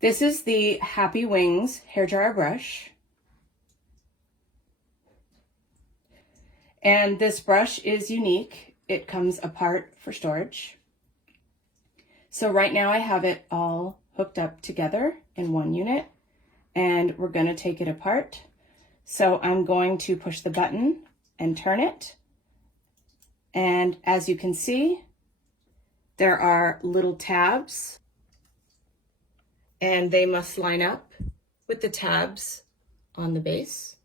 This is the Happy Wings hair dryer brush. And this brush is unique. It comes apart for storage. So right now I have it all hooked up together in one unit, and we're going to take it apart. So I'm going to push the button and turn it. And as you can see, there are little tabs, and they must line up with the tabs on the base.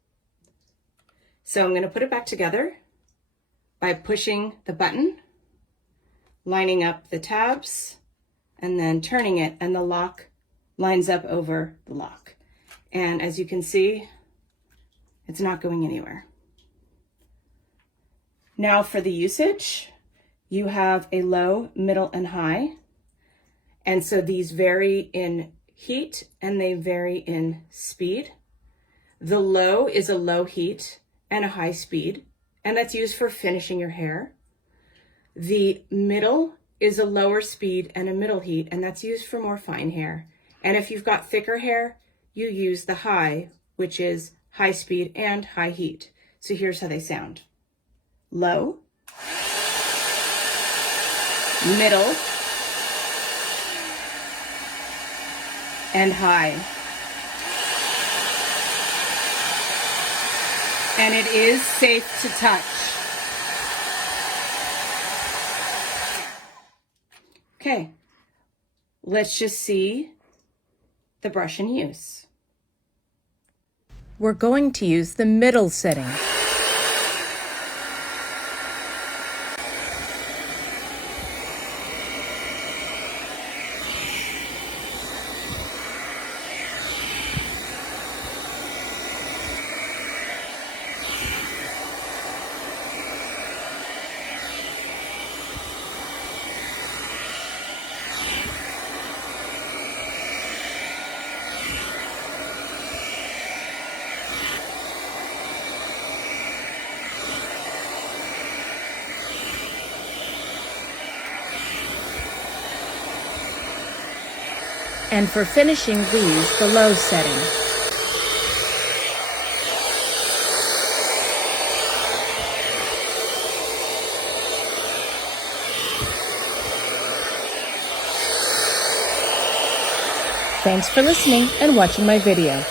So I'm going to put it back together by pushing the button, lining up the tabs, and then turning it, and the lock lines up over the lock. And as you can see, it's not going anywhere. Now for the usage, you have a low, middle, and high. And so these vary in heat and they vary in speed. The low is a low heat and a high speed, and that's used for finishing your hair. The middle is a lower speed and a middle heat, and that's used for more fine hair. And if you've got thicker hair, you use the high, which is high speed and high heat. So here's how they sound. Low, middle, and high. And it is safe to touch. Okay, let's just see the brush in use. We're going to use the middle setting. And for finishing, we use the low setting. Thanks for listening and watching my video.